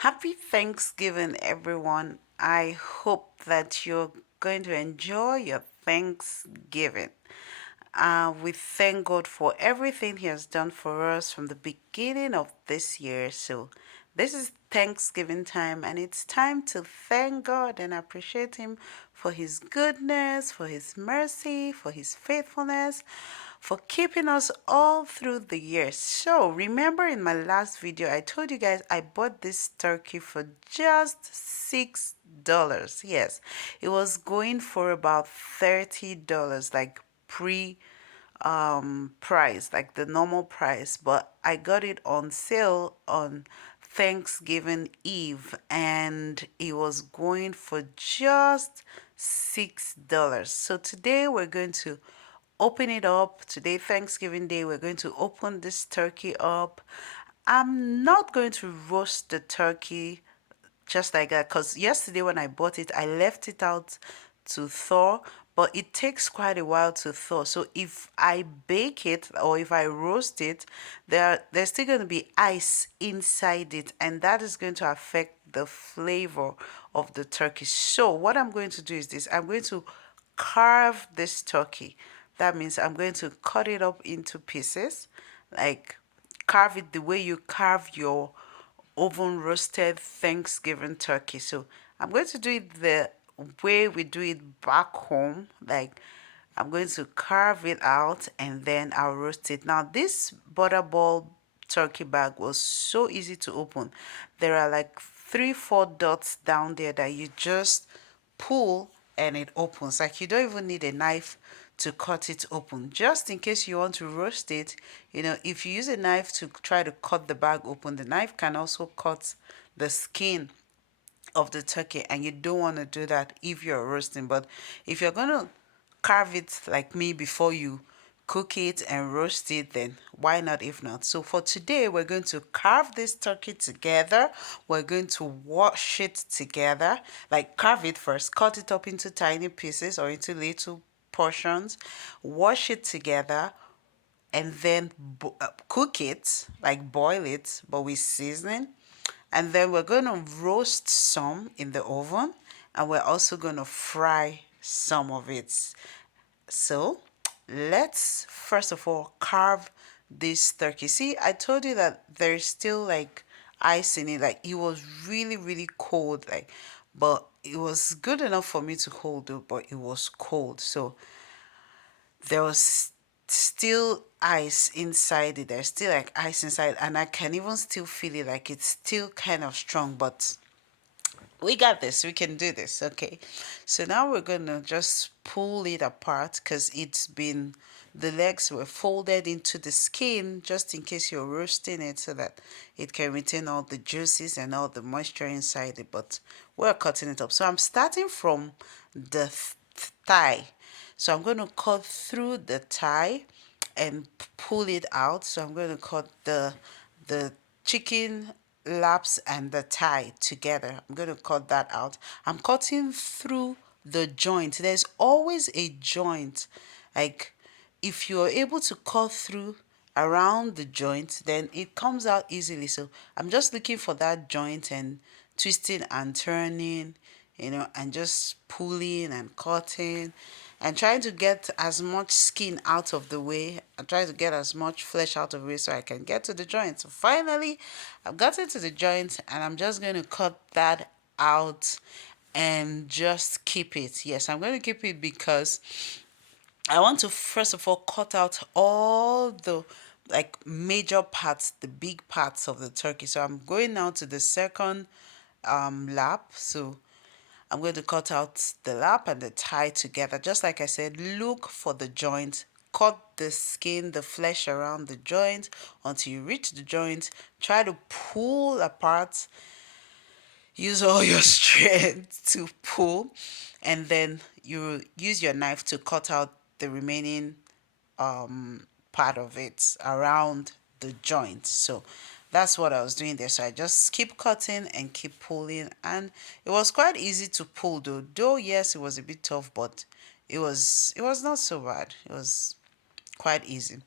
Happy Thanksgiving, everyone. I hope that you're going to enjoy your Thanksgiving. We thank God for everything He has done for us from the beginning of this year. So, this is Thanksgiving time, and it's time to thank God and appreciate Him for His goodness, for His mercy, for His faithfulness, for keeping us all through the year. So, remember in my last video, I told you guys I bought this turkey for just $6. Yes, it was going for about $30, like pre price, like the normal price, but I got it on sale on Thanksgiving Eve and it was going for just $6. So today we're going to open it up. Today, Thanksgiving Day, we're going to open this turkey up. I'm not going to roast the turkey just like that because yesterday when I bought it, I left it out to thaw, but it takes quite a while to thaw. So if I bake it or if I roast it, there's still going to be ice inside it, and that is going to affect the flavor of the turkey. So what I'm going to do is this: I'm going to carve this turkey. That means I'm going to cut it up into pieces, like carve it the way you carve your oven roasted Thanksgiving turkey. So I'm going to do it the way we do it back home. Like I'm going to carve it out and then I'll roast it. Now this butterball turkey bag was so easy to open. There are like 3, 4 dots down there that you just pull and it opens. Like you don't even need a knife to cut it open. Just in case you want to roast it, if you use a knife to try to cut the bag open, the knife can also cut the skin of the turkey, and you don't want to do that if you're roasting. But if you're going to carve it like me before you cook it and roast it, then why not if not? So for today, we're going to carve this turkey together. We're going to wash it together, like carve it first, cut it up into tiny pieces or into little portions, wash it together, and then cook it, like boil it, but with seasoning. And then we're going to roast some in the oven, and we're also going to fry some of it. So let's first of all carve this turkey. See, I told you that there's still like ice in it. Like it was really, really cold. Like, but it was good enough for me to hold it, but it was cold. So there was still ice inside it. There's still like ice inside, and I can even still feel it. Like it's still kind of strong, but we got this. We can do this. Okay. So now we're going to just pull it apart because the legs were folded into the skin just in case you're roasting it so that it can retain all the juices and all the moisture inside it. But we're cutting it up. So I'm starting from the thigh. So I'm going to cut through the thigh and pull it out. So I'm going to cut the chicken laps and the thigh together. I'm going to cut that out. I'm cutting through the joint. There's always a joint. Like if you're able to cut through around the joint, then it comes out easily. So I'm just looking for that joint and twisting and turning, and just pulling and cutting and trying to get as much skin out of the way. I'm trying to get as much flesh out of it so I can get to the joint. So finally, I've gotten to the joint and I'm just going to cut that out and just keep it. Yes, I'm going to keep it because I want to first of all cut out all the like major parts, the big parts of the turkey. So I'm going now to the second lap. So I'm going to cut out the lap and the thigh together. Just like I said, look for the joint. Cut the skin, the flesh around the joint until you reach the joint. Try to pull apart. Use all your strength to pull. And then you use your knife to cut out the remaining part of it around the joint. So that's what I was doing there. So I just keep cutting and keep pulling, and it was quite easy to pull though yes, it was a bit tough, but it was not so bad. It was quite easy.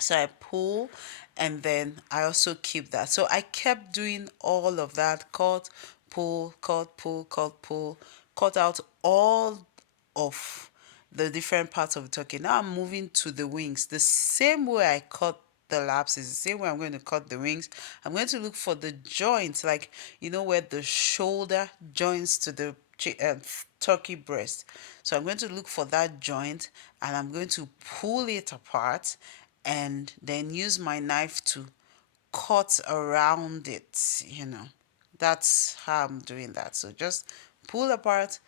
So I pull, and then I also keep that. So I kept doing all of that: cut, pull, cut, pull, cut out all of the different parts of the turkey. Now I'm moving to the wings. The same way I cut the laps is the same way I'm going to cut the wings. I'm going to look for the joints, like, where the shoulder joins to the turkey breast. So I'm going to look for that joint, and I'm going to pull it apart, and then use my knife to cut around it. That's how I'm doing that. So just pull apart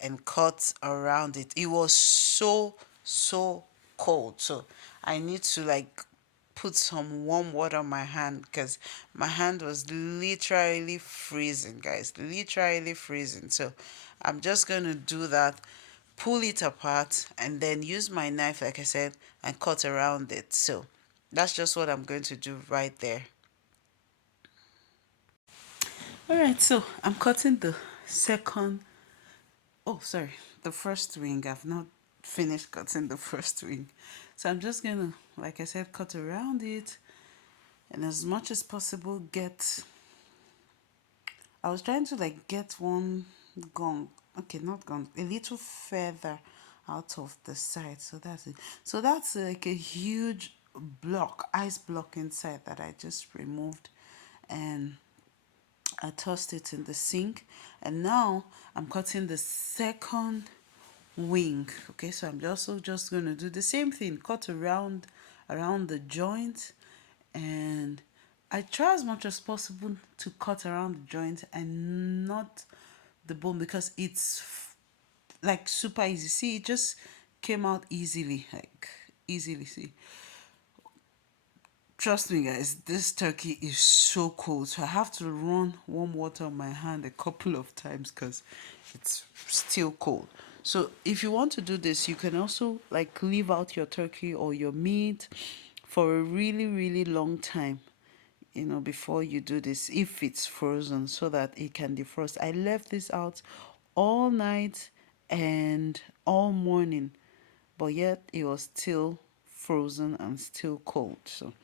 and cut around it. It was so, so cold. So I need to, like, put some warm water on my hand, because my hand was literally freezing, guys. Literally freezing. So I'm just going to do that, pull it apart, and then use my knife, like I said, and cut around it. So that's just what I'm going to do right there. All right, so I'm cutting the second, oh, sorry, the first wing. I've not finished cutting the first wing. So I'm just gonna, like I said, cut around it, and as much as possible get, I was trying to, like, get one gong, okay, not gong, a little further out of the side. So that's it. So that's like a huge block, ice block inside that I just removed, and I tossed it in the sink. And now I'm cutting the second wing. Okay, so I'm also just going to do the same thing, cut around the joint, and I try as much as possible to cut around the joint and not the bone, because it's like super easy. See, it just came out easily, like easily. See, trust me, guys, this turkey is so cold. So I have to run warm water on my hand a couple of times because it's still cold. So if you want to do this, you can also, like, leave out your turkey or your meat for a really, really long time, before you do this, if it's frozen, so that it can defrost. I left this out all night and all morning, but yet it was still frozen and still cold. So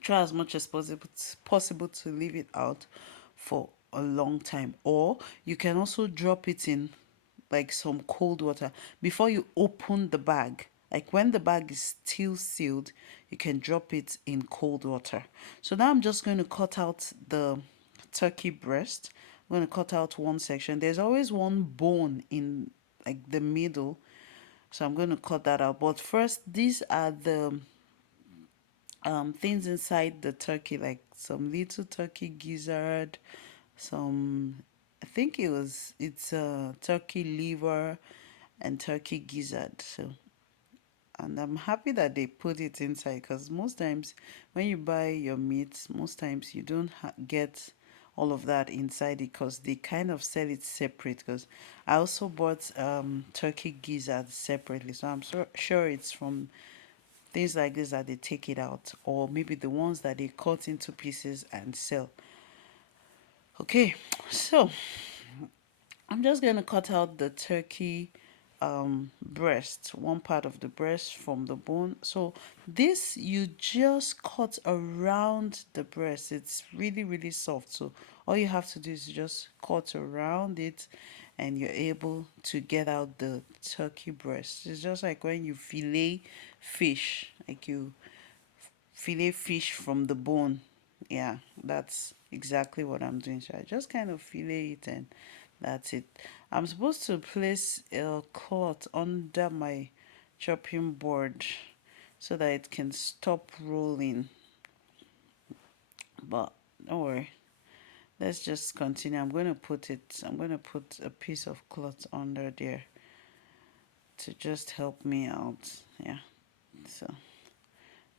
try as much as possible to leave it out for a long time, or you can also drop it in, like, some cold water before you open the bag. Like, when the bag is still sealed, you can drop it in cold water. So now I'm just going to cut out the turkey breast. I'm going to cut out one section. There's always one bone in, like, the middle, so I'm going to cut that out. But first, these are the things inside the turkey, like some little turkey gizzard, some, I think it's turkey liver and turkey gizzard. So, and I'm happy that they put it inside, because most times when you buy your meat, most times you don't get all of that inside it, because they kind of sell it separate. Because I also bought turkey gizzard separately, so I'm sure it's from things like this that they take it out, or maybe the ones that they cut into pieces and sell. Okay, so I'm just going to cut out the turkey breast, one part of the breast from the bone. So this, you just cut around the breast. It's really, really soft. So all you have to do is just cut around it, and you're able to get out the turkey breast. It's just like when you fillet fish, like you fillet fish from the bone. Yeah, that's exactly what I'm doing. So I just kind of fillet it, and that's it. I'm supposed to place a cloth under my chopping board so that it can stop rolling. But don't worry. Let's just continue. I'm going to put a piece of cloth under there to just help me out. Yeah. So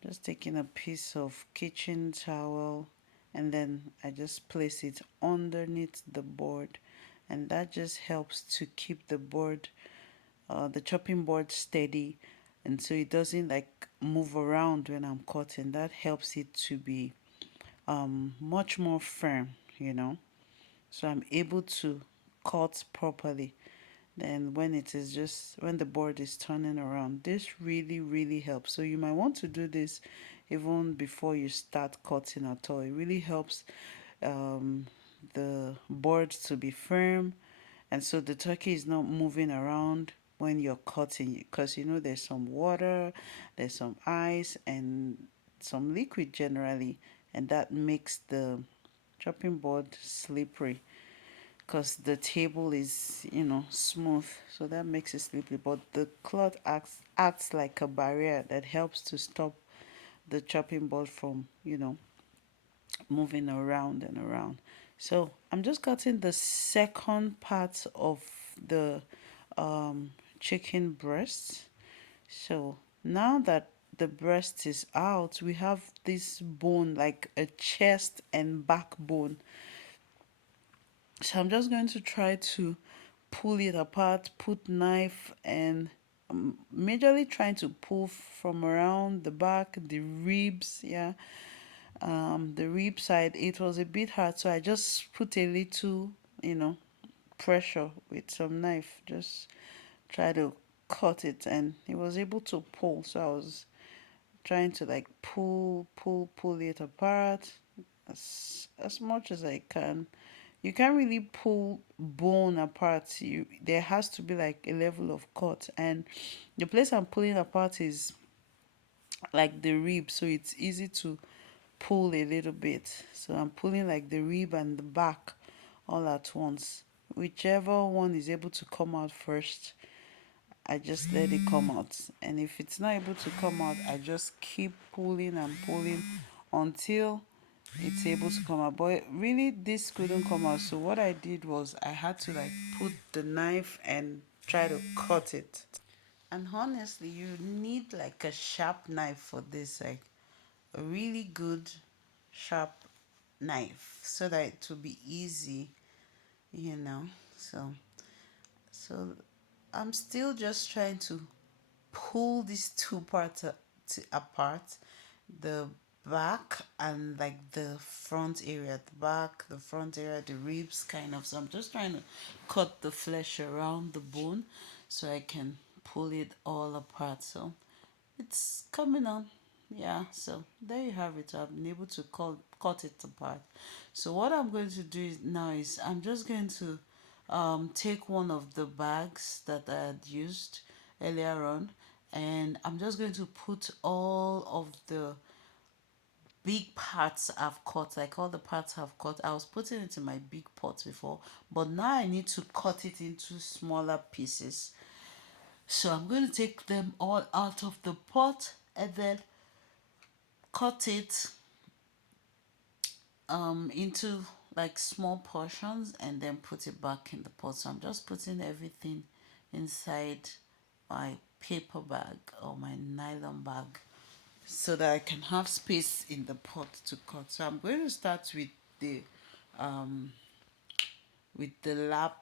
just taking a piece of kitchen towel, and then I just place it underneath the board, and that just helps to keep the board, the chopping board, steady, and so it doesn't, like, move around when I'm cutting. That helps it to be much more firm. So I'm able to cut properly. Then when it is just when the board is turning around, this really helps. So you might want to do this even before you start cutting at all. It really helps um, the board to be firm, and so the turkey is not moving around when you're cutting, because you know there's some water, there's some ice, and some liquid generally, and that makes the chopping board slippery because the table is, smooth, so that makes it slippery. But the cloth acts like a barrier that helps to stop the chopping board from, moving around and around. So I'm just cutting the second part of the chicken breast. So now that the breast is out, we have this bone like a chest and backbone. So I'm just going to try to pull it apart, put knife, and I'm majorly trying to pull from around the back, the ribs, yeah, the rib side. It was a bit hard, so I just put a little, pressure with some knife, just try to cut it, and it was able to pull. So I was trying to like pull it apart as much as I can. You can't really pull bone apart. There has to be like a level of cut, and the place I'm pulling apart is like the rib, so it's easy to pull a little bit. So I'm pulling like the rib and the back all at once. Whichever one is able to come out first, I just let it come out. And if it's not able to come out, I just keep pulling and pulling until it's able to come out. But really, this couldn't come out. So what I did was I had to like put the knife and try to cut it. And honestly, you need like a sharp knife for this, like a really good sharp knife, so that it will be easy, you know. So so I'm still just trying to pull these two parts apart, the back and like the front area, the front area, the ribs kind of. So I'm just trying to cut the flesh around the bone so I can pull it all apart. So it's coming on. Yeah, so there you have it. I've been able to cut it apart. So what I'm going to do now is I'm just going to take one of the bags that I had used earlier on, and I'm just going to put all of the big parts I've cut, like all the parts I've cut. I was putting it in my big pot before, but now I need to cut it into smaller pieces. So I'm going to take them all out of the pot and then cut it into like small portions and then put it back in the pot. So I'm just putting everything inside my paper bag or my nylon bag so that I can have space in the pot to cut. So I'm going to start the with the lap.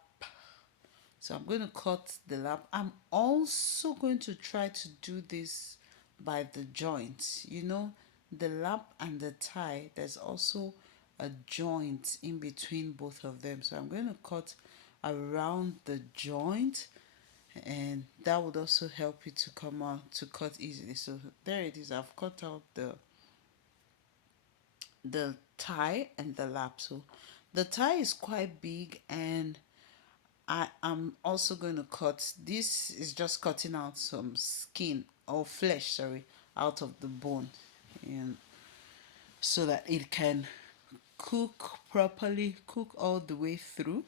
So I'm going to cut the lap. I'm also going to try to do this by the joints. The lap and the thigh, there's also a joint in between both of them. So I'm going to cut around the joint, and that would also help it to come out to cut easily. So there it is. I've cut out the thigh and the lap. So the thigh is quite big, and I am also going to cut. This is just cutting out some skin or flesh, sorry, out of the bone, and so that it can cook properly, cook all the way through,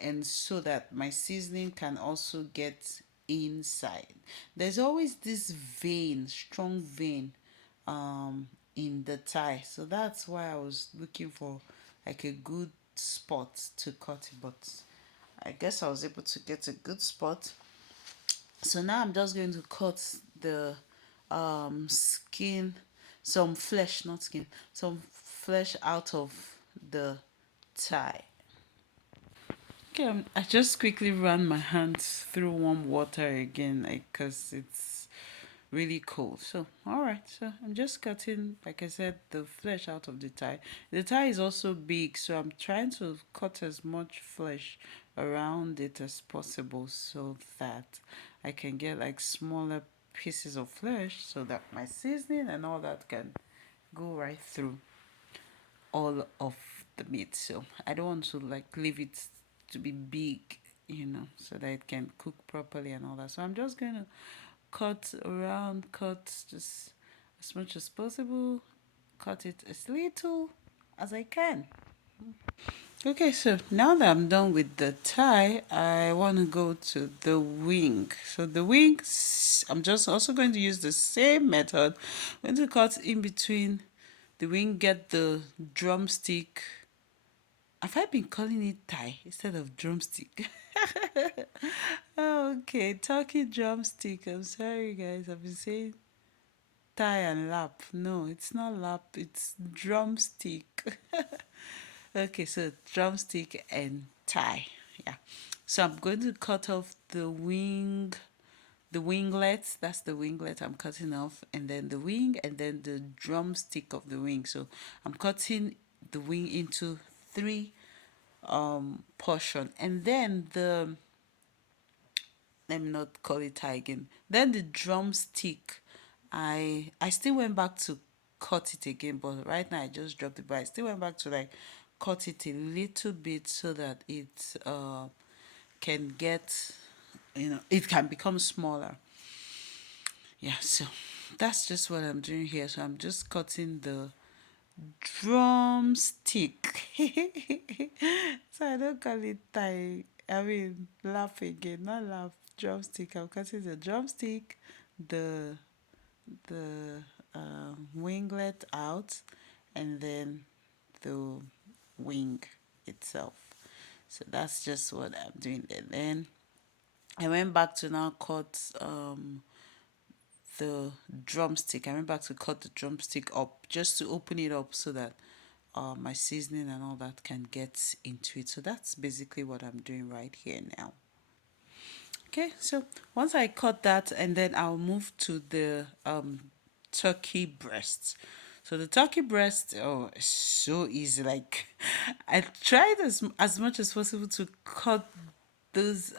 and so that my seasoning can also get inside. There's always this vein, strong vein, in the thigh, so that's why I was looking for like a good spot to cut it, but I guess I was able to get a good spot. So now I'm just going to cut the skin, some flesh, not skin, some flesh out of the thigh. Okay, I just quickly ran my hands through warm water again, like, cause it's really cool. So, all right. So I'm just cutting, like I said, the flesh out of the thigh. The thigh is also big, so I'm trying to cut as much flesh around it as possible so that I can get like smaller pieces of flesh so that my seasoning and all that can go right through all of the meat. So I don't want to like leave it to be big, so that it can cook properly and all that. So I'm just gonna cut around, cut just as much as possible, cut it as little as I can. Okay, so now that I'm done with the thigh, I want to go to the wing. So the wings, I'm just also going to use the same method. I'm going to cut in between the wing, get the drumstick. Have I been calling it thigh instead of drumstick? Okay, turkey drumstick. I'm sorry, guys. I've been saying thigh and lap. No, it's not lap, it's drumstick. Okay, so drumstick and thigh. Yeah. So I'm going to cut off the winglets. That's the winglet I'm cutting off, and then the wing, and then the drumstick of the wing. So I'm cutting the wing into three portion, and then the let me not call it thigh again. Then the drumstick, I still went back to cut it again, but right now I just dropped it. But I still went back to like cut it a little bit so that it can get, it can become smaller. Yeah, so that's just what I'm doing here. So I'm just cutting the drumstick. So I don't call it thigh. I mean, laugh again, not laugh. Drumstick. I'm cutting the drumstick, the winglet out, and then the wing itself. So that's just what I'm doing. And then I went back to now cut the drumstick. I went back to cut the drumstick up just to open it up so that my seasoning and all that can get into it. So that's basically what I'm doing right here now. Okay, so once I cut that, and then I'll move to the turkey breast. So the turkey breast, oh, it's so easy. Like I tried as much as possible to cut those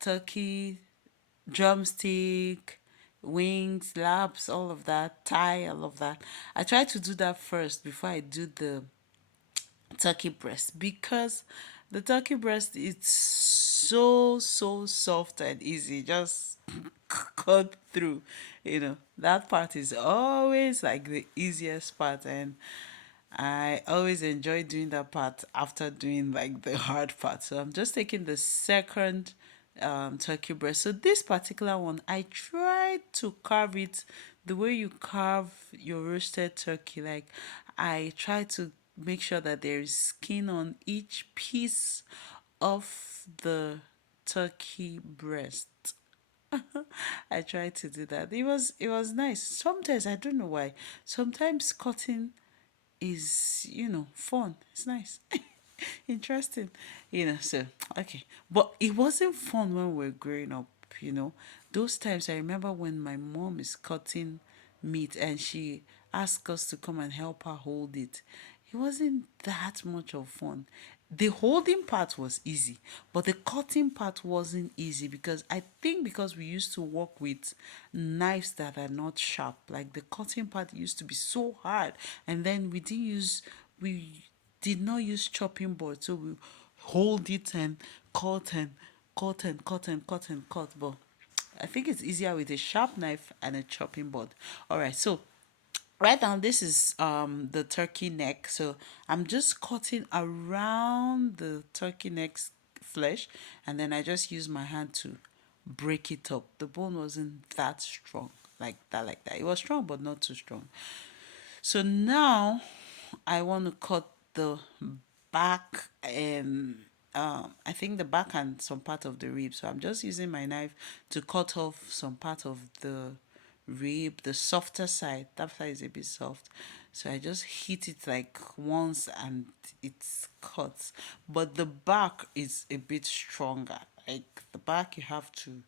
turkey drumstick, wings, laps, all of that, thigh, all of that. I try to do that first before I do the turkey breast, because the turkey breast is so soft and easy, just cut through. That part is always like the easiest part, and I always enjoy doing that part after doing like the hard part. So I'm just taking the second turkey breast. So this particular one, I tried to carve it the way you carve your roasted turkey. Like I try to make sure that there is skin on each piece of the turkey breast. I tried to do that. It was nice. Sometimes I don't know why. Sometimes cutting is, fun. It's nice. Interesting. So okay. But it wasn't fun when we were growing up, you know. Those times I remember when my mom is cutting meat and she asked us to come and help her hold it. It wasn't that much of fun. The holding part was easy, but the cutting part wasn't easy, because I think because we used to work with knives that are not sharp. Like the cutting part used to be so hard, and then we did not use chopping board, so we hold it and cut and cut and cut and cut and cut. But I think it's easier with a sharp knife and a chopping board. All right, so right now this is the turkey neck. So I'm just cutting around the turkey neck's flesh, and then I just use my hand to break it up. The bone wasn't that strong, like that. It was strong but not too strong. So now I want to cut the back and I think the back and some part of the rib. So I'm just using my knife to cut off some part of the rib, the softer side. That side is a bit soft. So I just hit it like once and it's cut. But the back is a bit stronger. Like the back, you have to,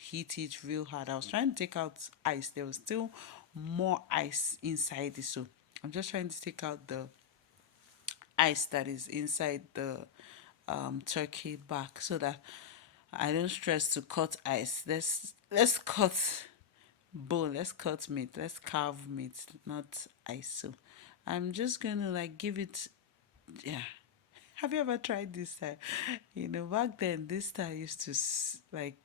heat it real hard. I was trying to take out ice. There was still more ice inside it. So I'm just trying to take out the ice that is inside the turkey back so that I don't stress to cut ice. Let's cut bone, let's cut meat, let's carve meat, not ice. So I'm just gonna like give it, yeah. Have you ever tried this style? Back then this style used to like,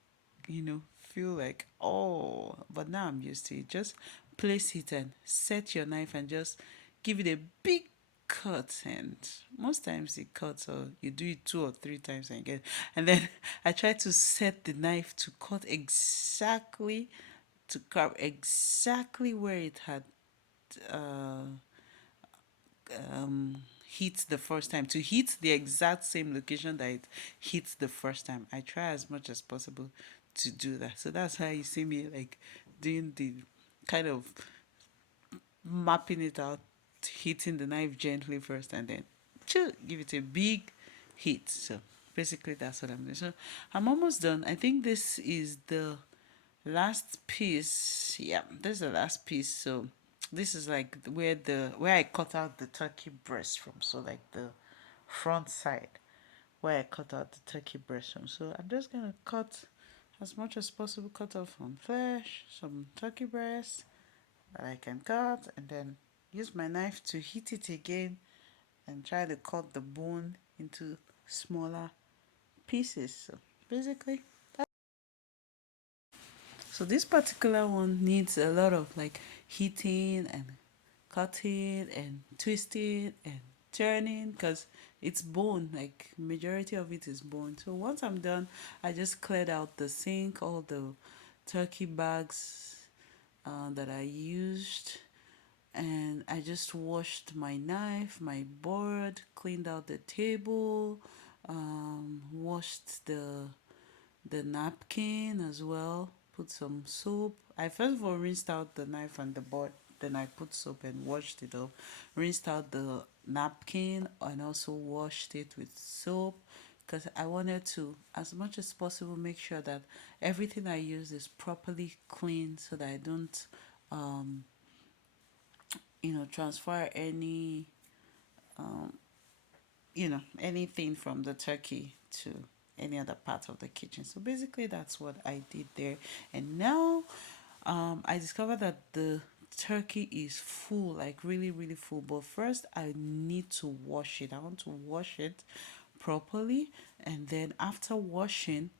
feel like, oh, but now I'm used to it. Just place it and set your knife and just give it a big cut. And most times it cuts, or you do it 2 or 3 times and get. And then I try to set the knife to cut exactly, to carve exactly where it had uh hit the first time, to hit the exact same location that it hit the first time. I try as much as possible to do that. So that's how you see me like doing the kind of mapping it out, hitting the knife gently first and then give it a big hit. So basically that's what I'm doing. So I'm almost done. I think this is the last piece. Yeah, this is the last piece. So this is like where I cut out the turkey breast from. So like the front side where I cut out the turkey breast from. So I'm just gonna cut as much as possible, cut off some flesh, some turkey breast that I can cut, and then use my knife to hit it again and try to cut the bone into smaller pieces. So basically, so this particular one needs a lot of like heating and cutting and twisting and turning because it's bone, like majority of it is bone. So once I'm done, I just cleared out the sink, all the turkey bags that I used, and I just washed my knife, my board, cleaned out the table, washed the napkin as well, put some soap. I first of all rinsed out the knife and the board, then I put soap and washed it up. Rinsed out the napkin and also washed it with soap because I wanted to, as much as possible, make sure that everything I use is properly clean so that I don't, um, transfer any, anything from the turkey to any other part of the kitchen. So basically, that's what I did there. And now, I discovered that the turkey is full, like really, really full. But first, I need to wash it. I want to wash it properly, and then after washing,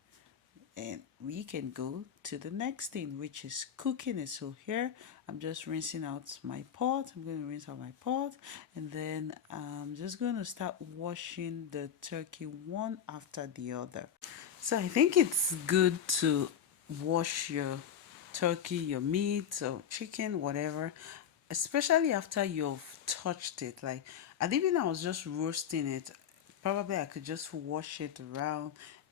and we can go to the next thing, which is cooking it. So here I'm just rinsing out my pot. I'm going to rinse out my pot, and then I'm just going to start washing the turkey one after the other. So I think it's good to wash your turkey, your meat or chicken, whatever, especially after you've touched it. Like, and even I was just roasting it, probably I could just wash it around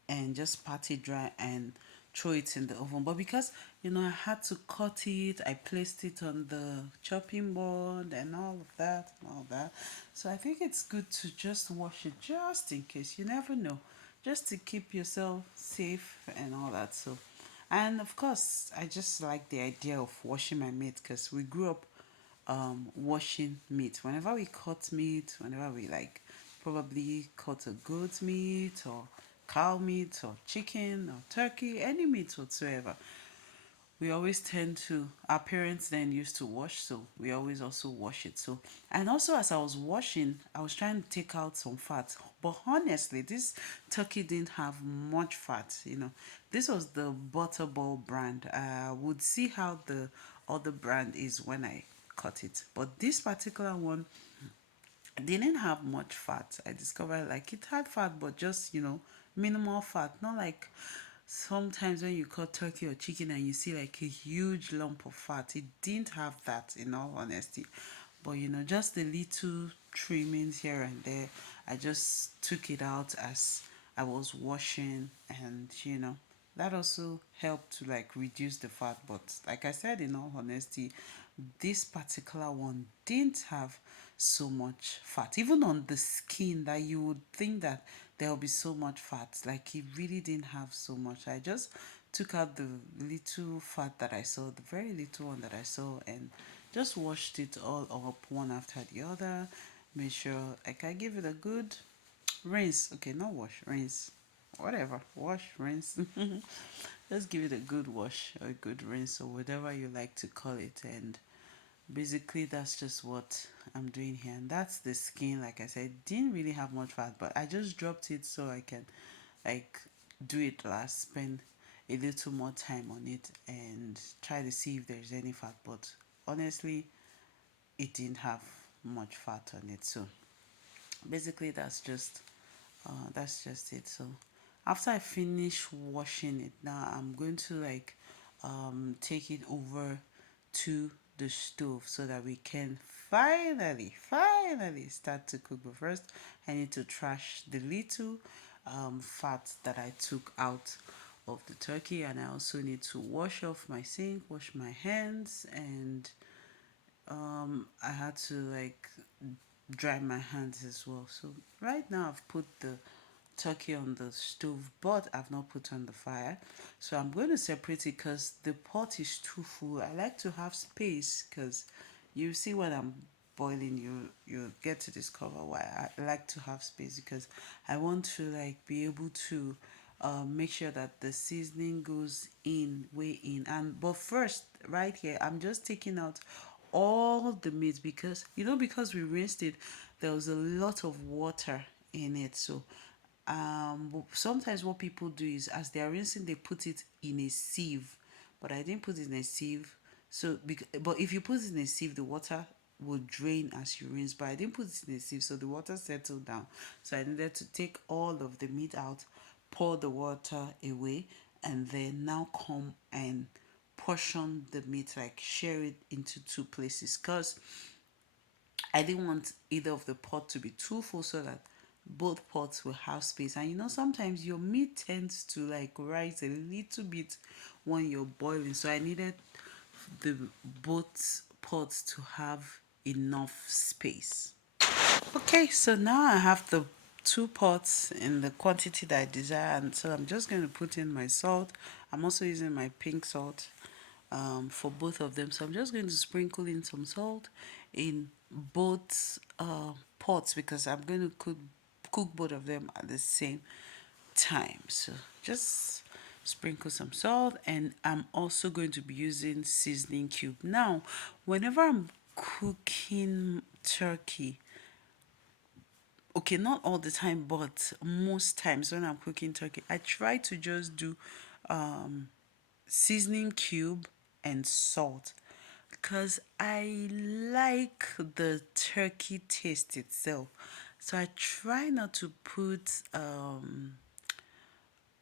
and just pat it dry and throw it in the oven. But because I had to cut it, I placed it on the chopping board and all of that and all that. So I think it's good to just wash it just in case. You never know, just to keep yourself safe and all that. So, and of course, I just like the idea of washing my meat because we grew up washing meat. Whenever we cut meat, whenever we like probably cut a goat meat or cow meat or chicken or turkey, any meat whatsoever, we always tend to, our parents then used to wash, so we always also wash it. So, and also as I was washing, I was trying to take out some fat, but honestly this turkey didn't have much fat. This was the Butterball brand. I would see how the other brand is when I cut it, but this particular one didn't have much fat. I discovered like it had fat, but just minimal fat. Not like sometimes when you cut turkey or chicken and you see like a huge lump of fat. It didn't have that, in all honesty. But just the little trimmings here and there. I just took it out as I was washing, and that also helped to like reduce the fat. But like I said, in all honesty, this particular one didn't have so much fat. Even on the skin, that you would think that there'll be so much fat, like it really didn't have so much. I just took out the little fat that I saw, the very little one that I saw, and just washed it all up one after the other. Made sure like I give it a good rinse. Okay, not wash, rinse. Whatever. Wash, rinse. Just give it a good wash or a good rinse or whatever you like to call it. And basically that's just what I'm doing here. And that's the skin, like I said, didn't really have much fat, but I just dropped it so I can like do it last, spend a little more time on it and try to see if there's any fat. But honestly, it didn't have much fat on it. So basically that's just it. So after I finish washing it, now I'm going to like take it over to the stove so that we can finally start to cook. But first I need to trash the little fat that I took out of the turkey, and I also need to wash off my sink, wash my hands, and I had to like dry my hands as well. So right now I've put the turkey on the stove, but I've not put on the fire. So I'm going to separate it because the pot is too full. I like to have space because you see when I'm boiling, you get to discover why I like to have space, because I want to like be able to make sure that the seasoning goes in way in. And but first, right here, I'm just taking out all the meat because because we rinsed it, there was a lot of water in it. So sometimes what people do is as they are rinsing, they put it in a sieve, but I didn't put it in a sieve. So but if you put it in a sieve, the water will drain as you rinse, but I didn't put it in a sieve, so the water settled down. So I needed to take all of the meat out, pour the water away, and then now come and portion the meat, like share it into two places, because I didn't want either of the pot to be too full so that both pots will have space. And sometimes your meat tends to like rise a little bit when you're boiling. So I needed the both pots to have enough space. Okay, so now I have the two pots in the quantity that I desire, and so I'm just going to put in my salt. I'm also using my pink salt for both of them, so I'm just going to sprinkle in some salt in both pots because I'm going to cook both of them at the same time. So just sprinkle some salt, and I'm also going to be using seasoning cube. Now, whenever I'm cooking turkey, okay, not all the time, but most times when I'm cooking turkey, I try to just do seasoning cube and salt because I like the turkey taste itself. So I try not to put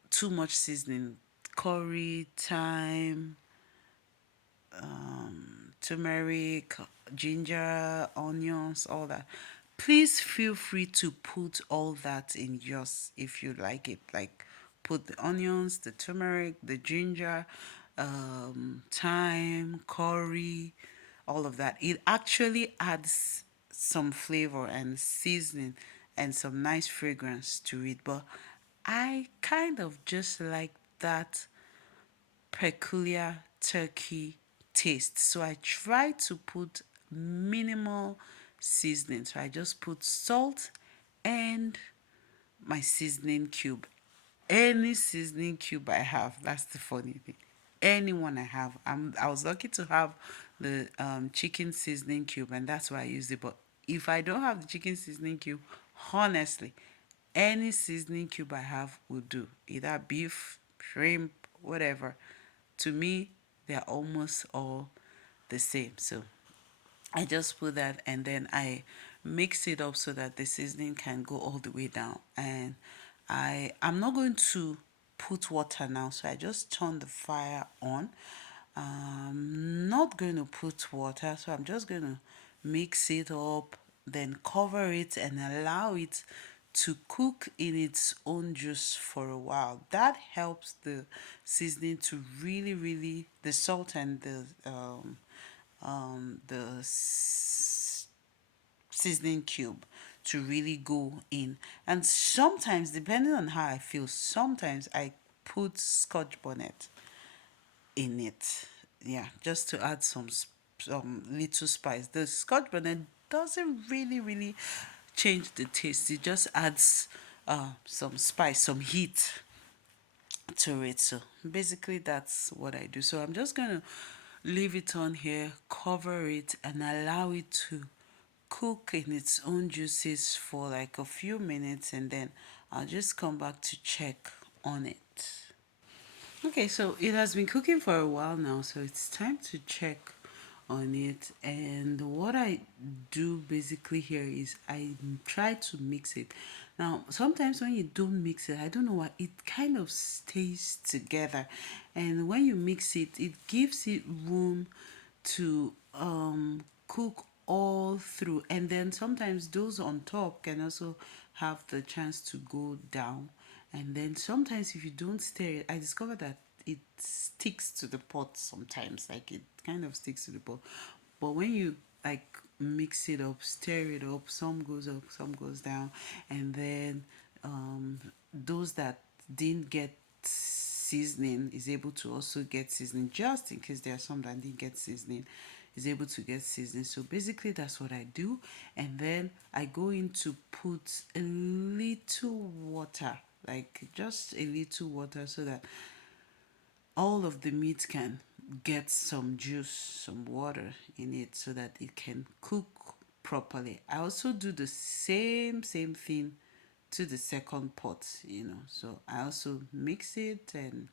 too much seasoning, curry, thyme, turmeric, ginger, onions, all that. Please feel free to put all that in yours if you like it. Like put the onions, the turmeric, the ginger, thyme, curry, all of that. It actually adds some flavor and seasoning and some nice fragrance to it. But I kind of just like that peculiar turkey taste. So I try to put minimal seasoning. So I just put salt and my seasoning cube. Any seasoning cube I have, that's the funny thing. Anyone I have. I was lucky to have the chicken seasoning cube, and that's why I used it. But if I don't have the chicken seasoning cube, honestly, any seasoning cube I have will do. Either beef, shrimp, whatever. To me, they're almost all the same. So I just put that, and then I mix it up so that the seasoning can go all the way down. And I'm not going to put water now, so I just turn the fire on. I'm not going to put water, so I'm just going to mix it up, then cover it and allow it to cook in its own juice for a while. That helps the seasoning to really, the salt and the seasoning cube to really go in. And sometimes, depending on how I feel, sometimes I put scotch bonnet. in it. Yeah, just to add some little spice. The Scotch bonnet doesn't really change the taste. It just adds some spice, some heat to it. So basically, that's what I do. So I'm just gonna leave it on here, cover it, and allow it to cook in its own juices for like a few minutes, and then I'll just come back to check on it. Okay, so it has been cooking for a while now, so it's time to check on it. And what I do basically here is I try to mix it. Now, sometimes when you don't mix it, I don't know why, it kind of stays together. And when you mix it, it gives it room to cook all through. And then sometimes those on top can also have the chance to go down. And then sometimes if you don't stir it, I discovered that it sticks to the pot sometimes. Like it kind of sticks to the pot. But when you like mix it up, stir it up, some goes up, some goes down, and then those that didn't get seasoning is able to also get seasoning, just in case there are some that didn't get seasoning, is able to get seasoning. So basically that's what I do. And then I go in to put a little water, like just a little water, so that all of the meat can get some juice, some water in it, so that it can cook properly. I also do the same thing to the second pot, So I also mix it and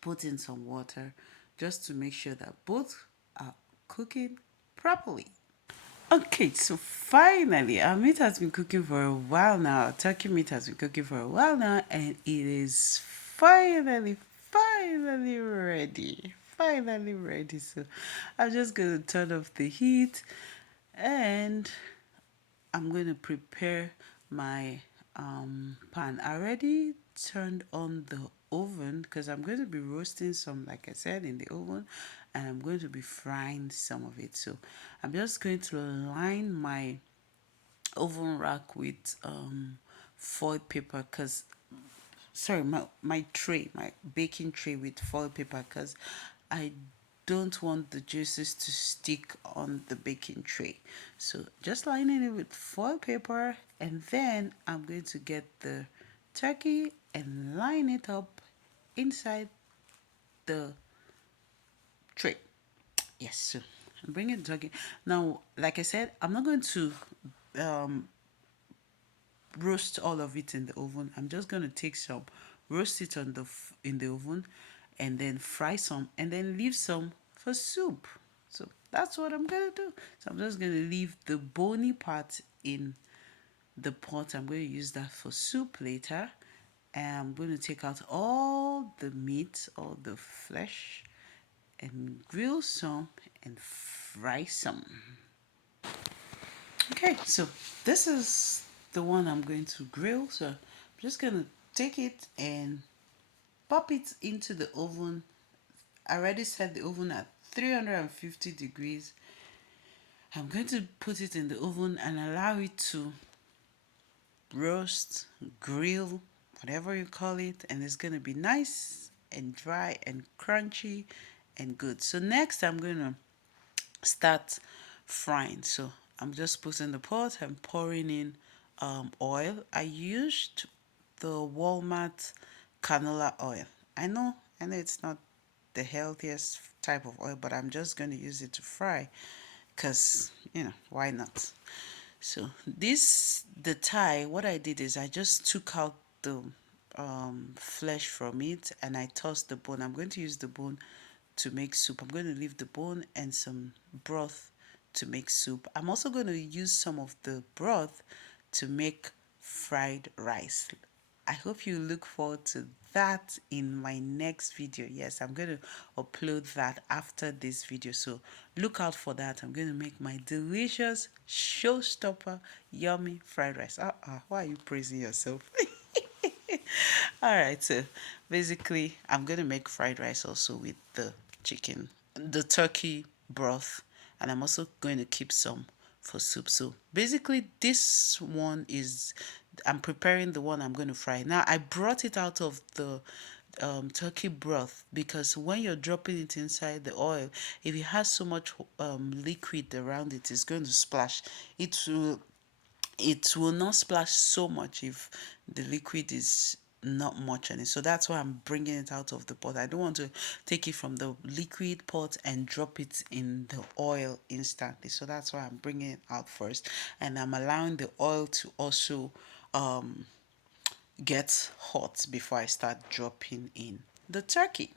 put in some water, just to make sure that both are cooking properly. Okay, so finally, our meat has been cooking for a while now. Turkey meat has been cooking for a while now, and it is finally ready. Finally ready. So I'm just going to turn off the heat, and I'm going to prepare my pan. I already turned on the oven because I'm going to be roasting some, like I said, in the oven, and I'm going to be frying some of it. So I'm just going to line my oven rack with foil paper, because sorry, my tray, my baking tray, with foil paper, because I don't want the juices to stick on the baking tray. So just lining it with foil paper, and then I'm going to get the turkey and line it up inside the tray. Yes, so I'm bringing the turkey. Now, like I said, I'm not going to um, roast all of it in the oven. I'm just going to take some, roast it in the oven, and then fry some, and then leave some for soup. So that's what I'm going to do. So I'm just going to leave the bony part in the pot. I'm going to use that for soup later. And I'm going to take out all the meat, all the flesh, and grill some and fry some. Okay, so this is the one I'm going to grill. So I'm just going to take it and pop it into the oven. I already set the oven at 350 degrees. I'm going to put it in the oven and allow it to roast, grill, whatever you call it, and it's going to be nice and dry and crunchy and good. So next I'm going to start frying. So I'm just putting the pot and pouring in oil. I used the Walmart canola oil. I know it's not the healthiest type of oil, but I'm just going to use it to fry, because why not? So the thigh, what I did is I just took out the flesh from it, and I tossed the bone. I'm going to use the bone to make soup. I'm going to leave the bone and some broth to make soup. I'm also going to use some of the broth to make fried rice. I hope you look forward to that in my next video. Yes, I'm going to upload that after this video. So look out for that. I'm going to make my delicious showstopper yummy fried rice. Why are you praising yourself? All right, so basically, I'm going to make fried rice also with the chicken, the turkey broth, and I'm also going to keep some for soup. So basically, this one is, I'm preparing the one I'm going to fry. Now, I brought it out of the turkey broth, because when you're dropping it inside the oil, if it has so much liquid around it, it's going to splash. It will it will not splash so much if the liquid is not much on it. So that's why I'm bringing it out of the pot. I don't want to take it from the liquid pot and drop it in the oil instantly. So that's why I'm bringing it out first, and I'm allowing the oil to also um, get hot before I start dropping in the turkey.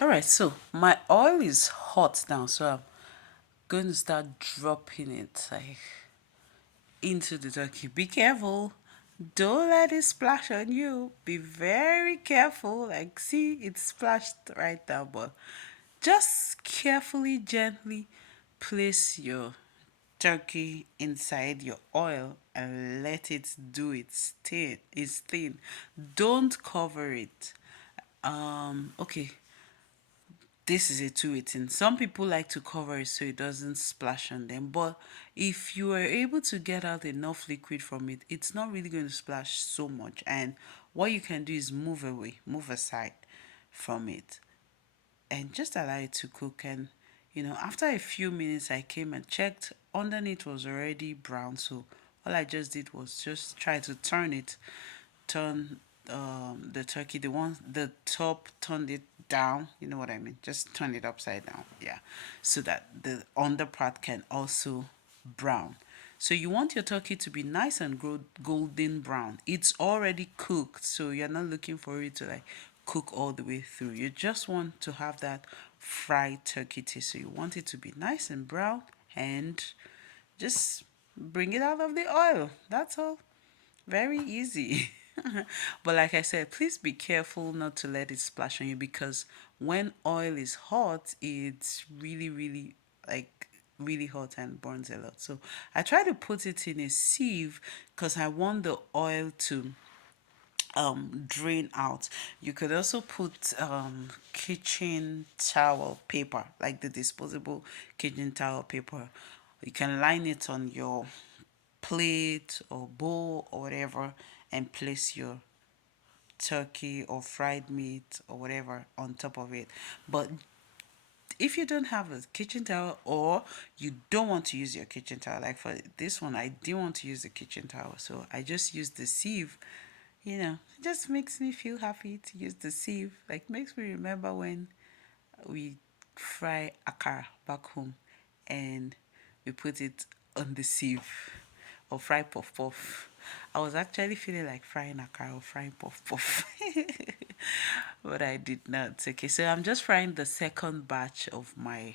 All right, so my oil is hot now, so I'm going to start dropping it like into the turkey. Be careful. Don't let it splash on you. Be very careful. Like, see, it splashed right now, but just carefully, gently place your turkey inside your oil and let it do its thing. Don't cover it. Okay, this is a two-way thing. Some people like to cover it so it doesn't splash on them. But if you are able to get out enough liquid from it, it's not really going to splash so much. And what you can do is move away, move aside from it, and just allow it to cook. And after a few minutes, I came and checked. Underneath was already brown, so all I just did was just try to turn the turkey, the top, turned it down, you know what I mean, just turn it upside down, yeah, so that the under part can also brown. So you want your turkey to be nice and golden brown. It's already cooked, so you're not looking for it to like cook all the way through. You just want to have that fried turkey taste. So you want it to be nice and brown, and just bring it out of the oil. That's all. Very easy. But like I said, please be careful not to let it splash on you, because when oil is hot, it's really, really like really hot and burns a lot. So I try to put it in a sieve because I want the oil to drain out. You could also put kitchen towel paper, like the disposable kitchen towel paper. You can line it on your plate or bowl or whatever, and place your turkey or fried meat or whatever on top of it. But if you don't have a kitchen towel, or you don't want to use your kitchen towel, like for this one, I didn't want to use the kitchen towel, so I just used the sieve. It just makes me feel happy to use the sieve. Like, makes me remember when we fry akara back home, and we put it on the sieve, or fry puff puff. I was actually feeling like frying akara or frying puff puff, but I did not. Okay, so I'm just frying the second batch of my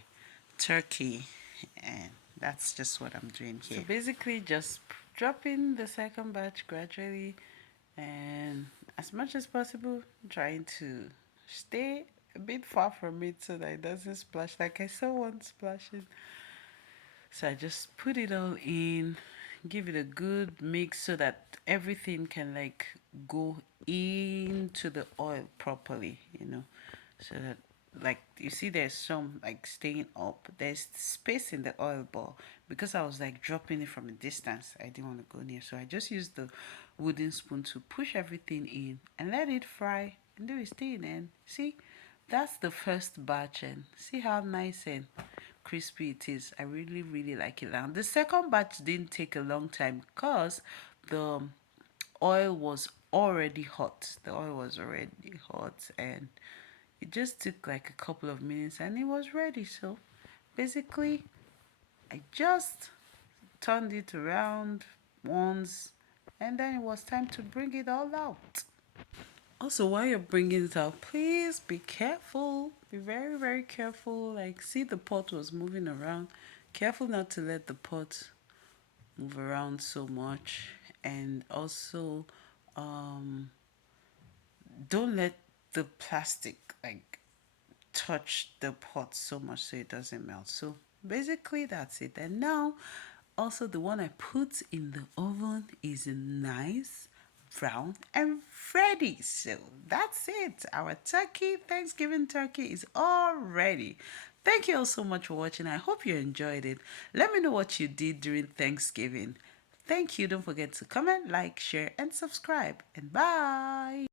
turkey, and that's just what I'm doing here. So basically, just dropping the second batch gradually, and as much as possible, trying to stay a bit far from it so that it doesn't splash. Like, I saw one splashing, so I just put it all in, give it a good mix so that everything can like go into the oil properly, so that, like, you see there's some like staying up. There's space in the oil, but because I was like dropping it from a distance, I didn't want to go near. So I just used the wooden spoon to push everything in and let it fry and do its thing. And see, that's the first batch, and see how nice and crispy it is. I really, really like it. Now, the second batch didn't take a long time because the oil was already hot. The oil was already hot, and it just took like a couple of minutes and it was ready. So basically, I just turned it around once, and then it was time to bring it all out. Also, while you're bringing it out, please be careful. Be very, very careful. Like, see, the pot was moving around. Careful not to let the pot move around so much. And also, um, don't let the plastic like touch the pot so much so it doesn't melt. So basically, that's it. And now, also, the one I put in the oven is nice, brown, and ready. So that's it. Our turkey, Thanksgiving turkey, is all ready. Thank you all so much for watching. I hope you enjoyed it. Let me know what you did during Thanksgiving. Thank you. Don't forget to comment, like, share, and subscribe. And bye.